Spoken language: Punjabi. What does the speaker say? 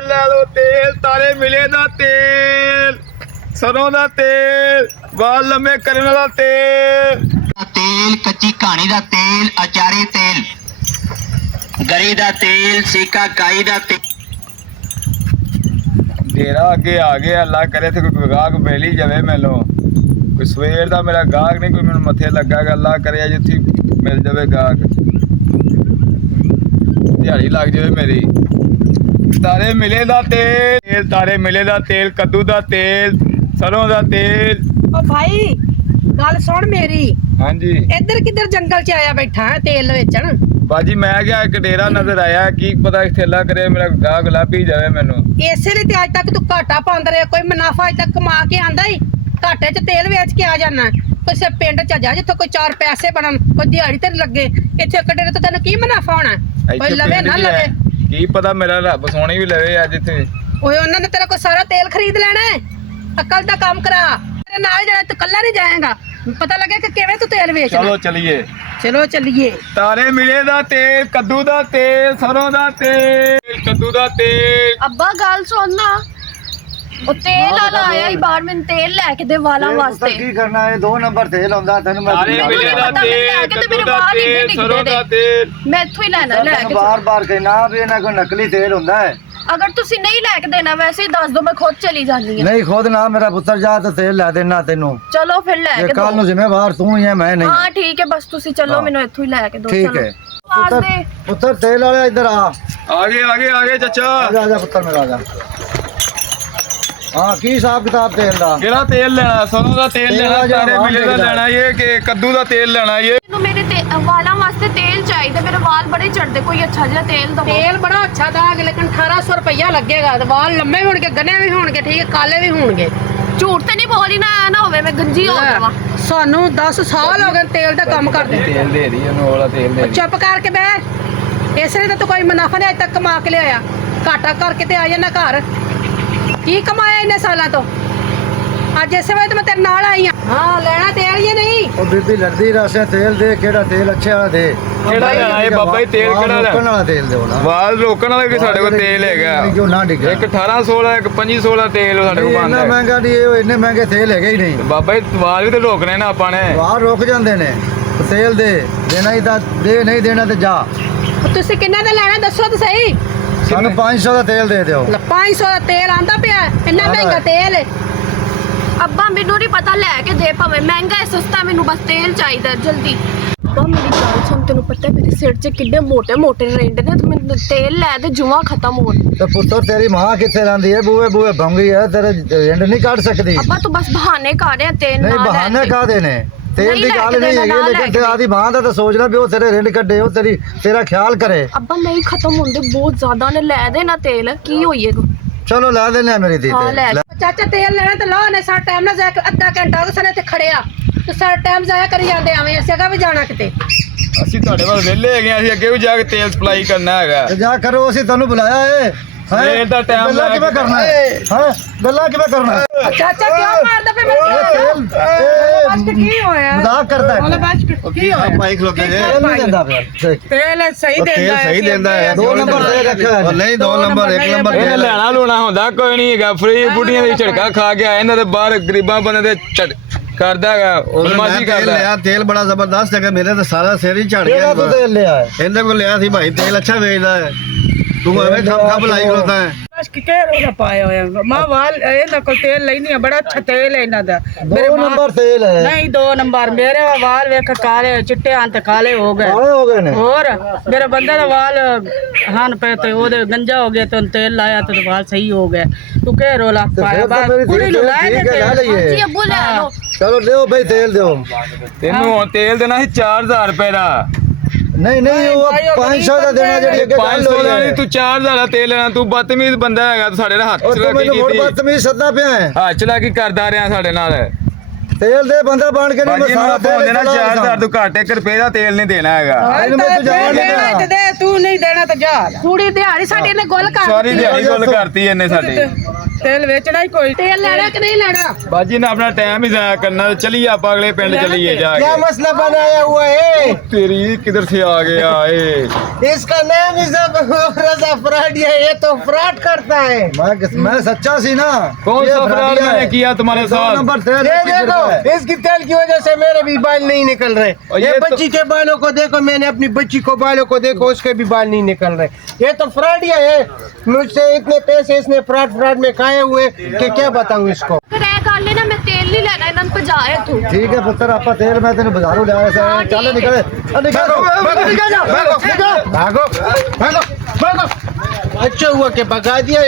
तेल लै लो तेल तारे मिले दा तेल सरों दा तेल वाल लम्बे करने वाला तेल तेल कच्ची कहानी दा तेल अचारी तेल गरी दा तेल सीका काई दा तेल डेरा अगे आ गया अल्लाह करे थे कोई गाहक मिल ही जाए मैनू कोई सवेर दा मेरा गाहक नहीं कोई मैनू मथे लगा अल्लाह करे जिथे मिल जाए गाहक दिहाड़ी लग जाए मेरी तारे मिले दा तेल तारे मिले दा तेल कद्दू दा तेल सरों दा तेल ओ भाई गल सुन मेरी हाँ जी इधर किधर जंगल च आया बैठा है तेल बेचन बाजी मैं क्या एक डेरा नजर आया की पता थेला करे मेरा गाहक लाभ ही जाए मैनू इसे लिए अज तक तू घाटा पांदा रहा कोई मुनाफा अज तक कमा के आंदा ही घाटे च तेल बेच के आ जाना कोई पिंड च जा जिथे कोई 4 पैसे बनन कोई दिहाड़ी ते लगे इथे एक डेरे तो तेन की मुनाफा होना कोई लवे ना लवे की पता मेरा रब सोनी भी लवे अज इथे ओए उन्होंने तेरा कोई सारा तेल खरीद लेना है अकल दा काम करा तेरे नाल जाना तू कल्ला नहीं जाएगा पता लगे कि किवें तू तेल बेच चलो चलिए चलो चलिए तारे मिले दा तेल कद्दू दा तेल सरों दा तेल कद्दू दा तेल ਅੱਬਾ ਗੱਲ ਸੁਣ ਨਾ ਉਹ ਤੇਲ ਵਾਲਾ ਆਇਆ ਹੀ ਬਾਹਰ ਮੈਨੂੰ ਤੇਲ ਲੈ ਕੇ ਦੇ ਵਾਲਾਂ ਵਾਸਤੇ ਕੀ ਕਰਨਾ ਹੈ 2 ਨੰਬਰ ਤੇਲ ਹੁੰਦਾ ਤੈਨੂੰ ਮੈਂ ਤਾਰੇ ਮਿਲੇ ਦਾ ਤੇਲ ਕद्दू ਦਾ ਤੇਲ ਸਰੋਂ ਦਾ ਤੇਲ ਮੈਂ ਇੱਥੋਂ ਹੀ ਲੈਣਾ ਲੈ ਕੇ ਬਾਰ-ਬਾਰ ਕਹਿਣਾ ਵੀ ਇਹਨਾਂ ਕੋਲ ਨਕਲੀ ਤੇਲ ਹੁੰਦਾ ਹੈ ਅਗਰ ਤੁਸੀਂ ਨਹੀਂ ਲੈ ਕੇ ਦੇਣਾ ਵੈਸੇ ਹੀ ਦੱਸ ਦੋ ਮੈਂ ਖੁਦ ਚਲੀ ਜਾਂਦੀ ਹਾਂ ਨਹੀਂ ਖੁਦ ਨਾ ਮੇਰਾ ਪੁੱਤਰ ਜਾ ਤੇ ਤੇਲ ਲੈ ਦੇਣਾ ਤੈਨੂੰ ਚਲੋ ਫਿਰ ਲੈ ਕੇ ਕੱਲ ਨੂੰ ਜ਼ਿੰਮੇਵਾਰ ਤੂੰ ਹੀ ਹੈ ਮੈਂ ਨਹੀਂ ਹਾਂ ਠੀਕ ਹੈ ਬਸ ਤੁਸੀਂ ਚੱਲੋ ਮੈਨੂੰ ਇੱਥੋਂ ਹੀ ਲੈ ਕੇ ਦੋ ਠੀਕ ਹੈ ਪੁੱਤਰ ਪੁੱਤਰ ਤੇਲ ਵਾਲੇ ਇੱਧਰ ਆ आगे चाचा ਆ ਜਾ ਪੁੱਤਰ ਮੇਰਾ ਆ ਜਾ ਹਾਂ ਕੀ ਹਿਸਾਬ ਕਿਤਾਬ ਤੇਲ ਦਾ केड़ा तेल लेना सरों दा तेल लेना तारे मिले दा लेना ये कि कद्दू दा तेल लेना ये ਮੈਨੂੰ ਮੇਰੇ ਵਾਲਾਂ ਵਾਸਤੇ ਤੇਲ ਚਾਹੀਦਾ ਮੇਰੇ ਵਾਲ ਬੜੇ ਝੜਦੇ ਕੋਈ ਅੱਛਾ ਜਿਹਾ ਤੇਲ ਦਵੋ तेल बड़ा अच्छा था लेकिन 1800 रुपया लगेगा वाल लंबे होंगे गने भी होंगे ठीक है काले भी होंगे ਝੂਠ ਤੇ ਨਹੀਂ ਬੋਲੀ ਨਾ ਹੋਵੇ ਮੈਂ ਗੰਜੀ ਹੋ ਜਾਵਾਂ सानू 10 साल हो गए तेल का काम करते तेल दे दी ओनू वाला तेल दे चुप करके बैठ इसलिए तो कोई मुनाफा नहीं अज तक कमा के लिया घाटा करके ते आ जाना घर की कमाया इन्ने सालों तो ਅੱਜ ਇਸੇ ਵੇਲੇ ਮੈਂ ਤੇਰੇ ਨਾਲ ਆਈ ਹਾਂ ਲੈਣਾ ਤੇਲ ਹੀ ਨਹੀਂ ਉਹ ਬੀਬੀ ਲੜਦੀ ਰਸੇ ਤੇਲ ਦੇ ਕਿਹੜਾ ਤੇਲ ਅੱਛਾ ਵਾਲਾ ਦੇ ਕਿਹੜਾ ਲੈਣਾ ਇਹ ਬਾਬਾ ਜੀ ਤੇਲ ਕਿਹੜਾ ਲੈਣਾ ਰੋਕਣ ਵਾਲਾ ਤੇਲ ਦਿਓ ਨਾ ਵਾਲ ਰੋਕਣ ਵਾਲਾ ਵੀ ਸਾਡੇ ਕੋਲ ਤੇਲ ਹੈਗਾ ਜੋ ਨਾ ਡਿੱਗਾ ਇੱਕ 1800 ਵਾਲਾ ਇੱਕ 2500 ਵਾਲਾ ਤੇਲ ਸਾਡੇ ਕੋਲ ਇੰਨਾ ਬੰਦਾ ਮਹਿੰਗਾ ਨਹੀਂ ਇਹ ਇੰਨੇ ਮਹਿੰਗੇ ਤੇਲ ਹੈਗੇ ਹੀ ਨਹੀਂ ਬਾਬਾ ਜੀ ਵਾਲ ਵੀ ਤੇ ਰੋਕਣੇ ਨਾ ਆਪਾਂ ਨੇ ਬਾਹਰ ਰੁਕ ਜਾਂਦੇ ਨੇ ਤੇਲ ਦੇ ਦੇਣਾ ਹੀ ਤਾਂ ਦੇ ਨਹੀਂ ਦੇਣਾ ਤੇ ਜਾ ਤੁਸੀਂ ਕਿੰਨੇ ਦਾ ਲੈਣਾ ਦੱਸੋ ਤਾਂ ਸਹੀ ਸਾਨੂੰ 500 ਦਾ ਤੇਲ ਦੇ ਦਿਓ 500 ਦਾ ਤੇਲ ਆਂਦਾ ਪਿਆ ਇੰਨਾ ਮਹਿੰਗਾ ਤੇਲ ਹੈ ਅੱਬਾ ਮੈਨੂੰ ਨਹੀਂ ਪਤਾ ਲੈ ਕੇ ਦੇ ਭਾਵੇਂ ਮਹਿੰਗਾ ਹੈ ਸਸਤਾ ਮੈਨੂੰ ਬਸ ਤੇਲ ਚਾਹੀਦਾ ਜਲਦੀ ਅੱਬਾ ਮੇਰੀ ਗੱਲ ਸੁਣ ਤੈਨੂੰ ਪਤਾ ਮੇਰੇ ਸਿਰ 'ਚ ਕਿੰਨੇ ਮੋਟੇ ਮੋਟੇ ਰਿੰਡ ਨੇ ਤੇ ਮੈਨੂੰ ਤੇਲ ਲੈ ਦੇ ਜੁਆ ਖਤਮ ਹੋਣ ਤੇ ਪੁੱਤਰ ਤੇਰੀ ਮਾਂ ਕਿੱਥੇ ਰਹਿੰਦੀ ਹੈ ਬੂਏ ਬੂਏ ਭੰਗੀ ਹੈ ਤੇਰੇ ਰਿੰਡ ਨਹੀਂ ਕੱਢ ਸਕਦੀ ਅੱਬਾ ਤੂੰ ਬਸ ਬਹਾਨੇ ਕਰ ਰਿਹਾ ਤੇਲ ਨਹੀਂ ਨਾਲ ਲੈ ਬਹਾਨੇ ਕੇ। ਕਾਦੇ ਨੇ ਤੇਲ ਨਹੀਂ ਦੀ ਲੈ ਗੱਲ ਕੇ ਨਹੀਂ ਦੇਣਾ, ਹੈਗੀ ਨਾ ਲੈ ਲੇਕਿਨ ਕੇ ਤੇ ਆਦੀ ਮਾਂ ਦਾ ਤਾਂ ਸੋਚਣਾ ਵੀ ਉਹ ਤੇਰੇ ਰਿੰਡ ਕੱਢੇ ਉਹ ਤੇਰਾ ਖਿਆਲ ਕਰੇ ਅੱਬਾ ਨਹੀਂ ਖਤਮ ਹੁੰਦੇ ਬਹੁਤ ਜ਼ਿਆਦਾ ਨੇ ਲੈ ਦੇ ਨਾ ਤੇਲ ਕੀ ਹੋਈਏ ਤੂੰ ਚਲੋ ਲੈ ਲੈਨੇ ਮੇਰੀ ਦੀ ਹਾਂ, ਲੈ। ਚਾਚਾ ਤੇਲ ਲੈਣਾ ਤੇ ਲਓ ਨੇ ਸਾਰਾ ਟਾਈਮ ਨਾ ਜਾਇਆ ਅੱਧਾ ਘੰਟਾ ਉਹ ਸਨੇ ਤੇ ਖੜਿਆ ਤੇ ਸਾਰਾ ਟਾਈਮ ਜਾਇਆ ਕਰੀ ਜਾਂਦੇ ਆਵੇਂ ਅਸੀਂ ਅਗਾ ਵੀ ਜਾਣਾ ਕਿਤੇ ਅਸੀਂ ਤੁਹਾਡੇ ਵੱਲ ਵਿਹਲੇ ਹੈਗੇ ਅਸੀਂ ਅੱਗੇ ਵੀ ਜਾ ਕੇ ਤੇਲ ਸਪਲਾਈ ਕਰਨਾ ਹੈਗਾ ਤੇ ਜਾ ਕਰੋ ਅਸੀਂ ਤੁਹਾਨੂੰ ਬੁਲਾਇਆ ਏ ਤੇਲ ਦਾ ਟਾਈਮ ਗੱਲਾਂ ਲੱਗ ਕਿਵੇਂ ਕਰਨਾ ਹੈ ਹਾਂ ਗੱਲਾਂ ਕਿਵੇਂ ਕਰਨਾ ਹੈ ਚਾਚਾ ਕਿਉਂ ਮਾਰਦਾ ਪਿਆ ਮੇਰੇ ਬਸ ਕੀ ਹੋਇਆ ਮਜ਼ਾਕ ਕਰਦਾ ਹੈ ਬਸ ਕੀ ਹੋਇਆ ਭਾਈ ਖਲੋਤੇ ਜੇ ਤੇਲ ਨਹੀਂ ਦਿੰਦਾ ਪਿਆ ਦੇਖ ਤੇਲ ਸਹੀ ਤੇਲ ਸਹੀ ਦਿੰਦਾ ਹੈ 2 ਨੰਬਰ ਦੇ ਰੱਖਿਆ ਉਹ ਨਹੀਂ 2 ਨੰਬਰ 1 ਨੰਬਰ ਇਹਨੇ ਲੈਣਾ ਲੂਣਾ ਹੁੰਦਾ ਕੋਈ ਨਹੀਂ ਹੈਗਾ ਫਰੀ ਬੁੱਢੀਆਂ ਦੀ ਝੜਕਾ ਖਾ ਗਿਆ ਇਹਨਾਂ ਦੇ ਬਾਹਰ ਗਰੀਬਾਂ ਬੰਦੇ ਦੇ ਕਰਦਾ ਹੈਗਾ ਉਹ ਮਾਜੀ ਤੇਲ ਕਰਦਾ ਲਿਆ ਤੇਲ ਬੜਾ ਜ਼ਬਰਦਸਤ ਹੈਗਾ ਮੇਰੇ ਤਾਂ ਸਾਰਾ ਸਿਰ ਹੀ ਝੜ ਕਿਹੜਾ ਗਿਆ ਤੂੰ ਤੇਲ ਲਿਆ ਹੈ ਇਹਦੇ ਕੋਲ ਲਿਆ ਸੀ ਭਾਈ ਤੇਲ ਅੱਛਾ ਵੇਚਦਾ ਹੈ ਤੂੰ ਐਵੇਂ ਖੱਪ ਲਾਈ ਖਲੋਤਾ ਹੈ ਬਸ ਕਿ ਰੋਣਾ ਪਾਇਆ ਹੋਇਆ ਮਾਂ ਵਾਲ ਇਹਨਾਂ ਕੋਲ ਤੇਲ ਲੈਣੀ ਆ ਬੜਾ ਅੱਛਾ ਤੇਲ ਹੈ ਇਹਨਾਂ ਦਾ 2 ਨੰਬਰ ਤੇਲ ਹੈ ਨਹੀਂ 2 ਨੰਬਰ ਮੇਰੇ ਵਾਲ ਵੇਖ ਕਾਲੇ ਚਿੱਟੇ ਆਂ ਤੇ ਕਾਲੇ ਹੋ ਗਏ ਕਾਲੇ ਹੋ ਗਏ ਨੇ ਹੋਰ ਮੇਰੇ ਬੰਦੇ ਦਾ ਵਾਲ ਹਨ ਪਏ ਤੇ ਉਹਦੇ ਗੰਜਾ ਹੋ ਗਿਆ ਤੇ ਤੇਲ ਲਾਇਆ ਤੇ ਵਾਲ ਸਹੀ ਹੋ ਗਏ ਤੂੰ ਕਹਿ ਰੋਲਾ ਪਾਇਆ ਬਸ ਕੁੜੀ ਨੂੰ ਲਾਇਆ ਠੀਕ ਹੈ ਲੈ ਜੀ ਲਈਏ ਅੱਬੂ ਲੈ ਲਓ ਚਲੋ ਦਿਓ ਬਈ ਤੇਲ ਦਿਓ ਤੈਨੂੰ ਹੁਣ ਤੇਲ ਦੇਣਾ ਸੀ 4000 ਰੁਪਏ ਦਾ ਨਹੀਂ ਨਹੀਂ ਉਹ 500 ਦਾ ਦੇਣਾ ਜਿਹੜੀ ਅੱਗੇ ਗੱਲ 500 ਹੋਈ ਦਾ ਨਹੀਂ ਹੈ ਤੂੰ 4000 ਦਾ ਤੇਲ ਲੈਣਾ ਤੂੰ ਬਦਤਮੀਜ਼ ਬੰਦਾ ਹੈਗਾ ਤੂੰ ਸਾਡੇ ਨਾਲ ਹੱਥ ਉਹ ਚਲਾ ਤੂੰ ਕੇ ਮੈਨੂੰ ਹੋਰ ਕੀਤੀ ਬਦਤਮੀਜ਼ ਸੱਦਾ ਪਿਆ ਹੈ ਹੱਥ ਚਲਾ ਕੇ ਕਰਦਾ ਰਿਹਾ ਸਾਡੇ ਨਾਲ ਤੇਲ ਦੇ ਬੰਦਾ ਬਣ ਕੇ ਨਹੀਂ ਬਾਜੀ ਸਾਰਾ ਨੂੰ ਤੇਲ ਦੇਣਾ 4000 ਤੂੰ ਘੱਟ 1 ਰੁਪਏ ਦਾ ਤੇਲ ਨਹੀਂ ਦੇਣਾ ਹੈਗਾ ਇਹਨੂੰ ਮੈਂ ਤੂੰ ਜਾਣ ਨਹੀਂ ਦੇਣਾ ਦੇ ਤੂੰ ਨਹੀਂ ਦੇਣਾ ਤਾਂ ਜਾ ਕੁੜੀ ਦਿਹਾੜੀ ਸਾਡੀ ਨੇ ਗੁੱਲ ਕਰ ਸਾਰੀ ਦਿਹਾੜੀ ਗੱਲ ਕਰਤੀ ਇਹਨੇ ਸਾਡੀ ਤੇਲ ਵੇਚਣਾ ਹੀ ਕੋਈ ਤੇਲ ਲੈਣਾ ਕਿ ਨਹੀਂ ਲੈਣਾ? ਬਾਜੀ ਨੇ ਆਪਣਾ ਟਾਈਮ ਹੀ ਜ਼ਾਇਆ ਕਰਨਾ ਤੇ ਚਲੀਏ ਆਪਾਂ ਅਗਲੇ ਪਿੰਡ ਚਲੀਏ ਜਾ क्या ਕੇ मसला बनाया हुआ है? ਤੇਰੀ ਕਿਧਰ से आ गया ए इसका नाम ही सब रजा फ्रॉडिया, ये तो फ्रॉड करता है। मैं सच्चा सी ना। कौन ये सा फ्रॉड फ्रॉडिया मैंने है। किया तुम्हारे दो साथ? नंबर तेल ये की देखो, फिरका है। इसकी तेल की वजह से मेरे भी बाल नहीं निकल रहे। और ये ये तो- बच्ची के बालों को देखो, मैंने अपनी बच्ची को बालों को देखो, उसके भी बाल नहीं निकल रहे। ये तो फ्रॉडिया है। मुझसे इतने पैसे इसने फ्रॉड में खाए हुए कि क्या बताऊं इसको। ਫਿਰ ਇਹ ਗੱਲ ਹੈ ਨਾ ਮੈਂ ਤੇਲ ਨਹੀਂ ਲੈਣਾ ਇਹਨਾਂ ਨੂੰ ਭਜਾ ਇੱਥੋਂ ठीक है पुत्र, आपका तेल मैं तेन बाजारों ले आया हाँ, चल ठीक निकल निकल भागो भागो भागो। अच्छा हुआ कि भगा दिया।